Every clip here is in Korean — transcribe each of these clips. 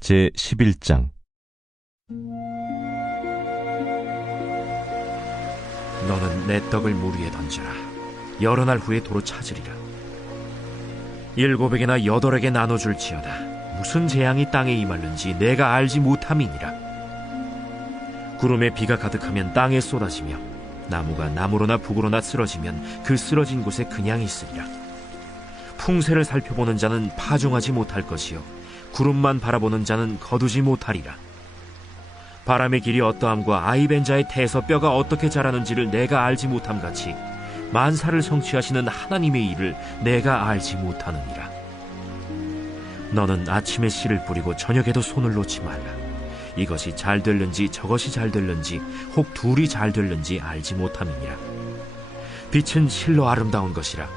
제11장. 너는 내 떡을 물 위에 던져라. 여러 날 후에 도로 찾으리라. 7에게나 8에게 나눠줄지어다. 무슨 재앙이 땅에 임하는지 내가 알지 못함이니라. 구름에 비가 가득하면 땅에 쏟아지며 나무가 나무로나 북으로나 쓰러지면 그 쓰러진 곳에 그냥 있으리라. 풍세를 살펴보는 자는 파종하지 못할 것이요 구름만 바라보는 자는 거두지 못하리라. 바람의 길이 어떠함과 아이벤 자의 태에서 뼈가 어떻게 자라는지를 내가 알지 못함같이 만사를 성취하시는 하나님의 일을 내가 알지 못하느니라. 너는 아침에 씨를 뿌리고 저녁에도 손을 놓지 말라. 이것이 잘 될는지 저것이 잘 될는지 혹 둘이 잘 될는지 알지 못함이니라. 빛은 실로 아름다운 것이라.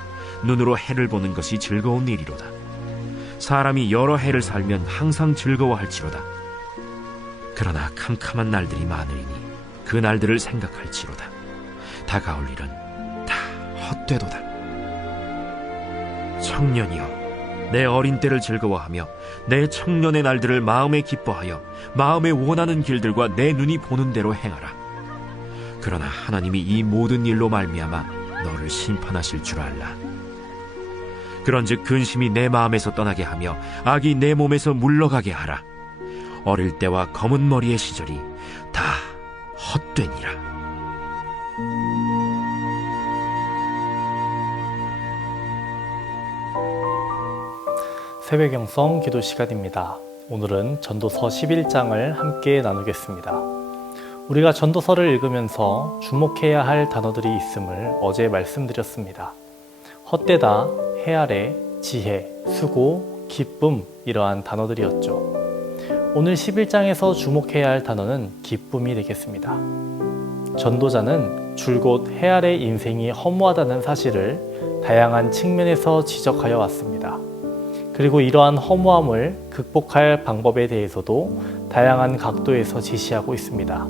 눈으로 해를 보는 것이 즐거운 일이로다. 사람이 여러 해를 살면 항상 즐거워할지로다. 그러나 캄캄한 날들이 많으리니 그 날들을 생각할지로다. 다가올 일은 다 헛되도다. 청년이여, 내 어린 때를 즐거워하며 내 청년의 날들을 마음에 기뻐하여 마음에 원하는 길들과 내 눈이 보는 대로 행하라. 그러나 하나님이 이 모든 일로 말미암아 너를 심판하실 줄 알라. 그런즉 근심이 내 마음에서 떠나게 하며 악이 내 몸에서 물러가게 하라. 어릴 때와 검은 머리의 시절이 다 헛되니라. 새벽영성 기도 시간입니다. 오늘은 전도서 11장을 함께 나누겠습니다. 우리가 전도서를 읽으면서 주목해야 할 단어들이 있음을 어제 말씀드렸습니다. 헛되다, 헤아래, 지혜, 수고, 기쁨, 이러한 단어들이었죠. 오늘 11장에서 주목해야 할 단어는 기쁨이 되겠습니다. 전도자는 줄곧 헤아래 인생이 허무하다는 사실을 다양한 측면에서 지적하여 왔습니다. 그리고 이러한 허무함을 극복할 방법에 대해서도 다양한 각도에서 제시하고 있습니다.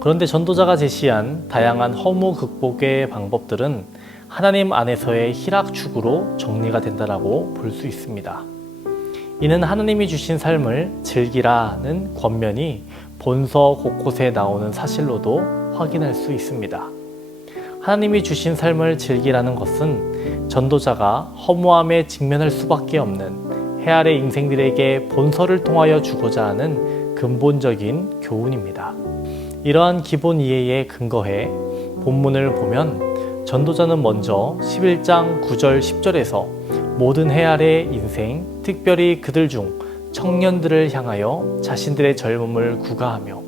그런데 전도자가 제시한 다양한 허무 극복의 방법들은 하나님 안에서의 희락축으로 정리가 된다라고 볼 수 있습니다. 이는 하나님이 주신 삶을 즐기라는 권면이 본서 곳곳에 나오는 사실로도 확인할 수 있습니다. 하나님이 주신 삶을 즐기라는 것은 전도자가 허무함에 직면할 수밖에 없는 헤아래 인생들에게 본서를 통하여 주고자 하는 근본적인 교훈입니다. 이러한 기본 이해에 근거해 본문을 보면 전도자는 먼저 11장 9절 10절에서 모든 헤아래 인생, 특별히 그들 중 청년들을 향하여 자신들의 젊음을 구가하며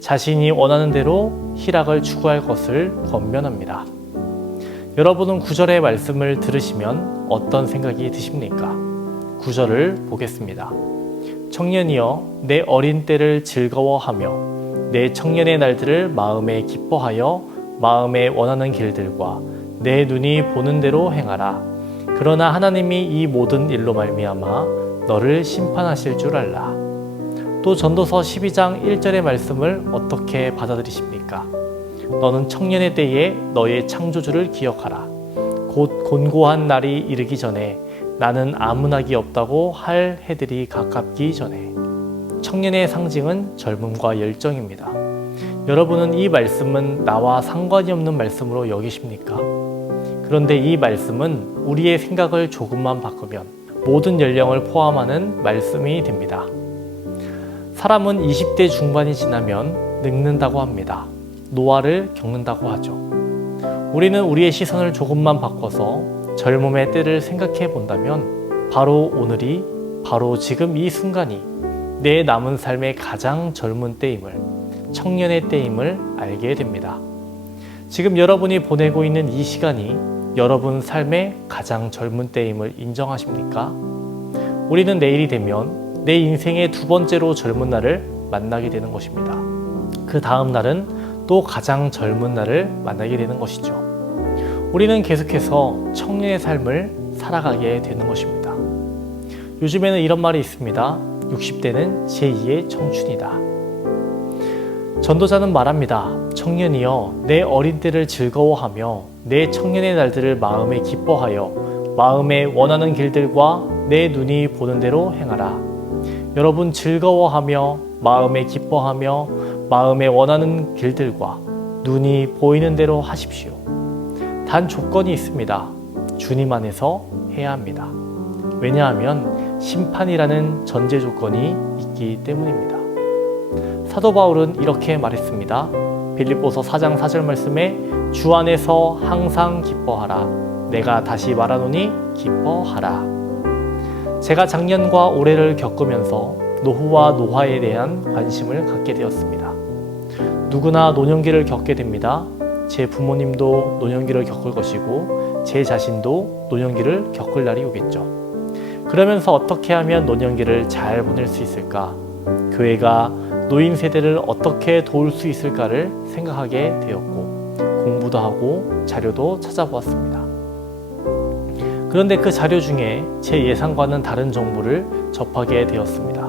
자신이 원하는 대로 희락을 추구할 것을 권면합니다. 여러분은 9절의 말씀을 들으시면 어떤 생각이 드십니까? 9절을 보겠습니다. 청년이여, 내 어린 때를 즐거워하며 내 청년의 날들을 마음에 기뻐하여 마음에 원하는 길들과 내 눈이 보는 대로 행하라. 그러나 하나님이 이 모든 일로 말미암아 너를 심판하실 줄 알라. 또 전도서 12장 1절의 말씀을 어떻게 받아들이십니까? 너는 청년의 때에 너의 창조주를 기억하라. 곧 곤고한 날이 이르기 전에 나는 아무나기 없다고 할 해들이 가깝기 전에. 청년의 상징은 젊음과 열정입니다. 여러분은 이 말씀은 나와 상관이 없는 말씀으로 여기십니까? 그런데 이 말씀은 우리의 생각을 조금만 바꾸면 모든 연령을 포함하는 말씀이 됩니다. 사람은 20대 중반이 지나면 늙는다고 합니다. 노화를 겪는다고 하죠. 우리는 우리의 시선을 조금만 바꿔서 젊음의 때를 생각해 본다면 바로 오늘이, 바로 지금 이 순간이 내 남은 삶의 가장 젊은 때임을, 청년의 때임을 알게 됩니다. 지금 여러분이 보내고 있는 이 시간이 여러분 삶의 가장 젊은 때임을 인정하십니까? 우리는 내일이 되면 내 인생의 두 번째로 젊은 날을 만나게 되는 것입니다. 그 다음 날은 또 가장 젊은 날을 만나게 되는 것이죠. 우리는 계속해서 청년의 삶을 살아가게 되는 것입니다. 요즘에는 이런 말이 있습니다. 60대는 제2의 청춘이다. 전도자는 말합니다. 청년이여, 내 어린 때를 즐거워하며 내 청년의 날들을 마음에 기뻐하여 마음에 원하는 길들과 내 눈이 보는 대로 행하라. 여러분 즐거워하며 마음에 기뻐하며 마음에 원하는 길들과 눈이 보이는 대로 하십시오. 단 조건이 있습니다. 주님 안에서 해야 합니다. 왜냐하면 심판이라는 전제 조건이 있기 때문입니다. 사도 바울은 이렇게 말했습니다. 빌립보서 4장 4절 말씀에 주 안에서 항상 기뻐하라. 내가 다시 말하노니 기뻐하라. 제가 작년과 올해를 겪으면서 노후와 노화에 대한 관심을 갖게 되었습니다. 누구나 노년기를 겪게 됩니다. 제 부모님도 노년기를 겪을 것이고 제 자신도 노년기를 겪을 날이 오겠죠. 그러면서 어떻게 하면 노년기를 잘 보낼 수 있을까? 교회가 노인 세대를 어떻게 도울 수 있을까를 생각하게 되었고 공부도 하고 자료도 찾아보았습니다. 그런데 그 자료 중에 제 예상과는 다른 정보를 접하게 되었습니다.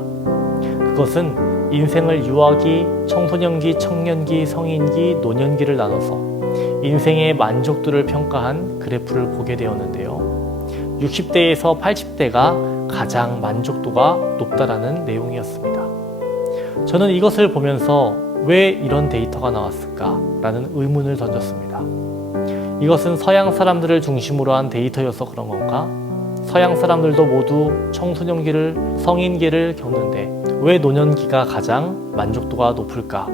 그것은 인생을 유아기, 청소년기, 청년기, 성인기, 노년기를 나눠서 인생의 만족도를 평가한 그래프를 보게 되었는데요. 60대에서 80대가 가장 만족도가 높다라는 내용이었습니다. 저는 이것을 보면서 왜 이런 데이터가 나왔을까라는 의문을 던졌습니다. 이것은 서양 사람들을 중심으로 한 데이터여서 그런 건가? 서양 사람들도 모두 청소년기를, 성인기를 겪는데 왜 노년기가 가장 만족도가 높을까?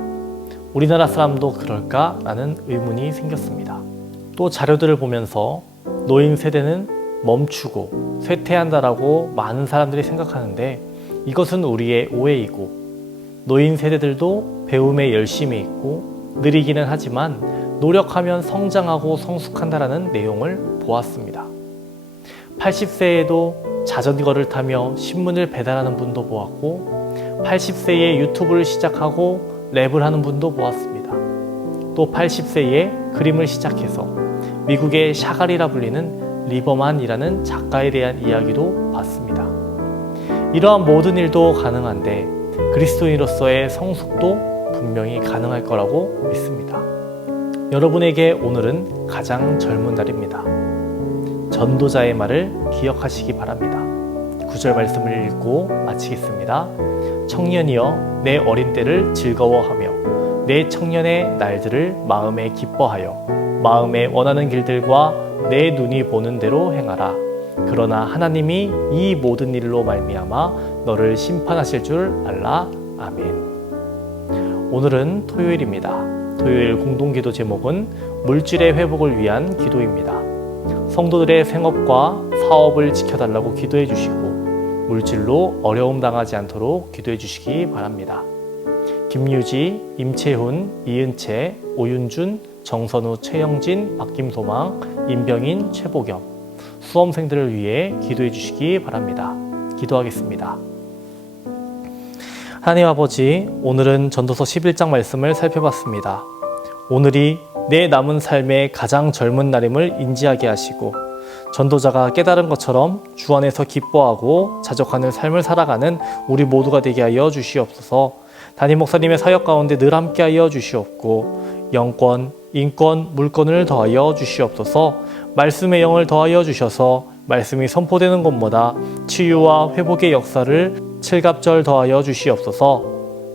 우리나라 사람도 그럴까라는 의문이 생겼습니다. 또 자료들을 보면서 노인 세대는 멈추고 쇠퇴한다라고 많은 사람들이 생각하는데 이것은 우리의 오해이고 노인 세대들도 배움에 열심히 있고 느리기는 하지만 노력하면 성장하고 성숙한다라는 내용을 보았습니다. 80세에도 자전거를 타며 신문을 배달하는 분도 보았고 80세에 유튜브를 시작하고 랩을 하는 분도 보았습니다. 또 80세에 그림을 시작해서 미국의 샤갈이라 불리는 리버만이라는 작가에 대한 이야기도 봤습니다. 이러한 모든 일도 가능한데 그리스도인으로서의 성숙도 분명히 가능할 거라고 믿습니다. 여러분에게 오늘은 가장 젊은 날입니다. 전도자의 말을 기억하시기 바랍니다. 9절 말씀을 읽고 마치겠습니다. 청년이여 내 어린 때를 즐거워하며 내 청년의 날들을 마음에 기뻐하여 마음에 원하는 길들과 내 눈이 보는 대로 행하라. 그러나 하나님이 이 모든 일로 말미암아 너를 심판하실 줄 알라. 아멘. 오늘은 토요일입니다. 토요일 공동기도 제목은 물질의 회복을 위한 기도입니다. 성도들의 생업과 사업을 지켜달라고 기도해 주시고 물질로 어려움 당하지 않도록 기도해 주시기 바랍니다. 김유지, 임채훈, 이은채, 오윤준, 정선우, 최영진, 박김소망, 임병인, 최보겸 수험생들을 위해 기도해 주시기 바랍니다. 기도하겠습니다. 하나님 아버지, 오늘은 전도서 11장 말씀을 살펴봤습니다. 오늘이 내 남은 삶의 가장 젊은 날임을 인지하게 하시고 전도자가 깨달은 것처럼 주 안에서 기뻐하고 자족하는 삶을 살아가는 우리 모두가 되게 하여 주시옵소서. 담임 목사님의 사역 가운데 늘 함께 하여 주시옵고 영권, 인권, 물권을 더하여 주시옵소서. 말씀의 영을 더하여 주셔서 말씀이 선포되는 곳마다 치유와 회복의 역사를 칠갑절 더하여 주시옵소서.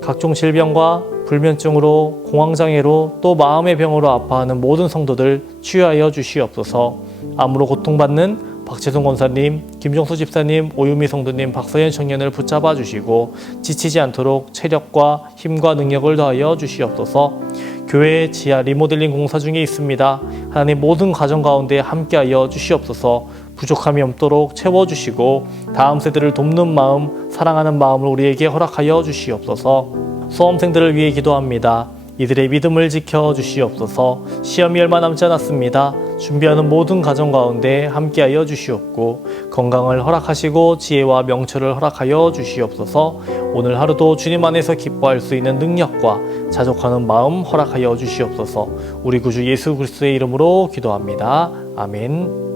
각종 질병과 불면증으로 공황장애로 또 마음의 병으로 아파하는 모든 성도들 치유하여 주시옵소서. 암으로 고통받는 박재성 권사님, 김종수 집사님, 오유미 성도님, 박서연 청년을 붙잡아 주시고 지치지 않도록 체력과 힘과 능력을 더하여 주시옵소서. 교회 지하 리모델링 공사 중에 있습니다. 하나님 모든 가정 가운데 함께하여 주시옵소서. 부족함이 없도록 채워주시고 다음 세대를 돕는 마음, 사랑하는 마음을 우리에게 허락하여 주시옵소서. 수험생들을 위해 기도합니다. 이들의 믿음을 지켜 주시옵소서. 시험이 얼마 남지 않았습니다. 준비하는 모든 가정 가운데 함께하여 주시옵고 건강을 허락하시고 지혜와 명철을 허락하여 주시옵소서. 오늘 하루도 주님 안에서 기뻐할 수 있는 능력과 자족하는 마음 허락하여 주시옵소서. 우리 구주 예수 그리스도의 이름으로 기도합니다. 아멘.